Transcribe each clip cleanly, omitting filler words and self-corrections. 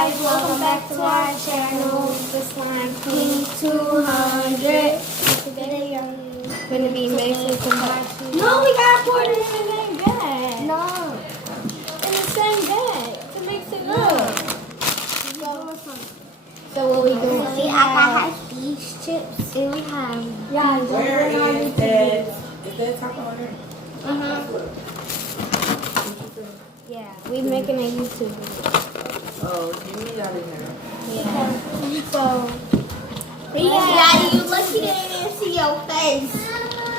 guys, welcome back to our channel, the Slime Queen 200. Today I'm going to be mixing some hot. No, we got to pour it in the same bag. No. In the same bag to mix it up. So what we doing? See, I got these chips. And we have... Yeah, where is that? Is that taco on there? Yeah, we making a YouTube video. Oh, give me that in there. Yeah. So, Daddy, you lucky they didn't see your face.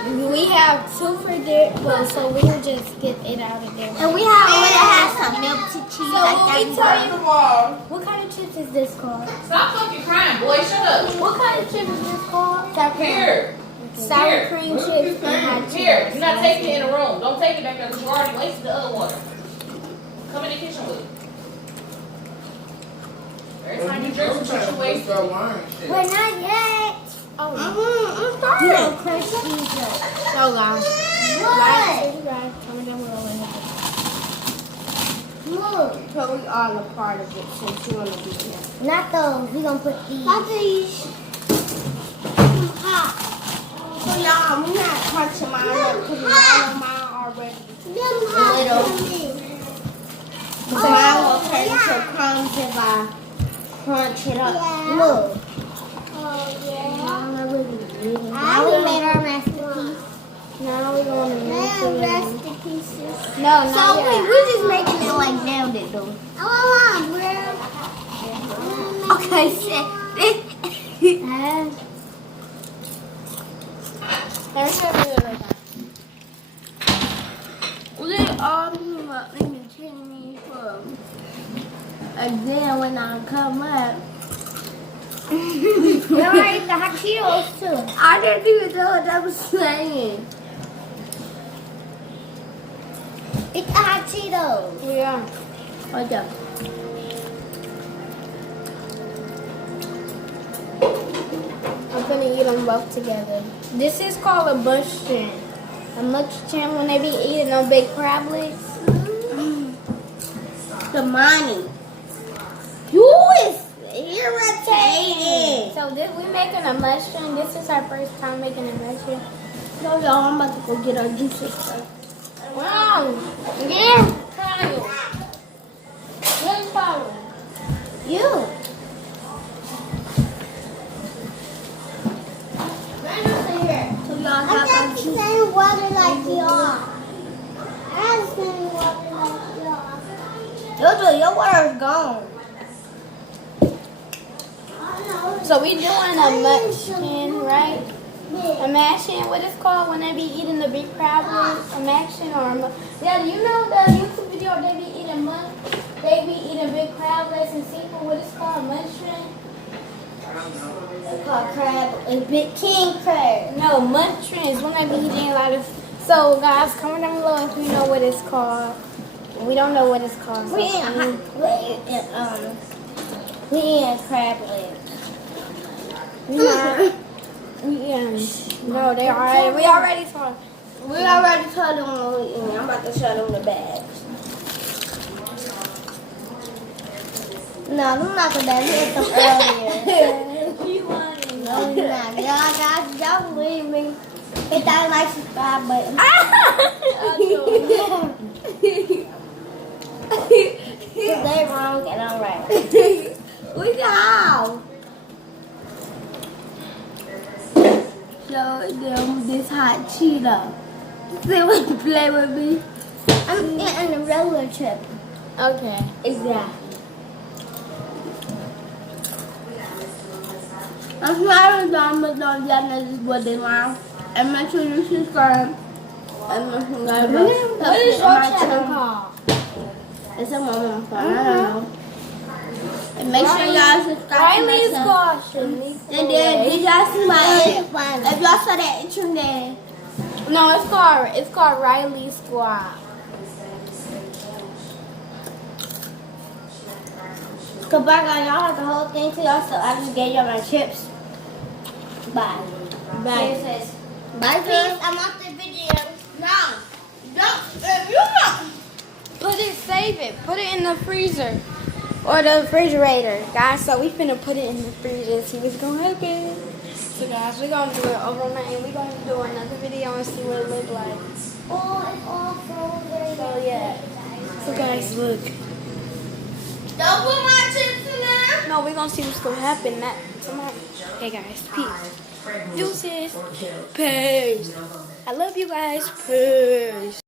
we have two for there. Well, so we'll just get it out of there. And we have some melted cheese. So like what that. we tell you, Wall. what kind of chips is this called? Stop fucking crying, boy. Shut up. What kind of chip is this called? Sour cream. Here. Sour Here. cream chips and hot chips. Here. You're not taking it in the room. Don't take it back there because you already wasted the other water. Come in the kitchen with it. Every time you drink some shit, you waste it. We're not yet. Oh, I'm you sorry. don't crush these up. So guys, subscribe, comment down below. Look. So we all a part of it since you want to be here. Not those. We gonna put these. Not these. Hot. So y'all, I'm not crunching mine up because mine already little. So mine will turn into crumbs if I crunch it up. Look. Now we made our masterpiece. Now we're gonna mix it. Masterpieces. No, So not yet. we're just making it like nailed it though. Okay, Every time we do it like that. they all in the chimney from. And then when I come up, We already ate the hot Cheetos too. I didn't even know what I was saying. It's the hot Cheetos. Yeah. Hold up. I'm gonna eat them both together. This is called a mushroom. A mushroom when they be eating them big crab legs. The money. You is irritating. So this we making a mushroom. This is our first time making a mushroom. No, y'all, I'm about to go get our juices first. Wow. Yeah. Kyle. Where's Kyle? You. So y'all have our juice. saying water like y'all. I'm saying water like y'all. Jojo, your water is gone. So we doing a mushroom, right? A mashing, what it's called when they be eating the big crab legs? A mashing or a yeah, you know the YouTube video they be eating they be eating big crab legs and seafood. What it's called? Mushroom? It's called crab. It's big king crab. No, mushrooms when they be eating a lot of. So guys, comment down below if you know what it's called. We don't know what it's called. So We eat crab legs. yeah. No, they already. We already saw. We already told them what we eat. I'm about to show them the bags. No, I'm not the bag. We ate them earlier. You want it? No, we're not. Y'all guys, y'all believe me. Hit that like subscribe button. Cause they wrong and I'm right. We how? Show them this hot Cheeto. They want to play with me. I'm eating a regular chip. Okay. Exactly. I'm sorry, Thomas. Don't y'all know this what they want. And make sure you subscribe. And make sure you guys What is your channel called? It's a mama phone. I don't know. And make sure y'all subscribe to my Riley's channel. caution. And then did y'all see my if y'all saw that intro there? No, it's called Riley Squad. Cause back on y'all have the whole thing to y'all, so I just gave y'all my chips. Bye. Bye. Here it says, bye peace. I'm off the video. No. Don't if you not Put it, save it. Put it in the freezer. Or the refrigerator, guys. So we finna put it in the freezer and see what's gonna happen. So guys, we're gonna do it overnight and we're gonna do another video and see what it look like. So yeah. So guys, look. Don't put my chips in there. No, we're gonna see what's gonna happen that tomorrow. Okay guys, peace. Deuces. Peace. I love you guys. Peace.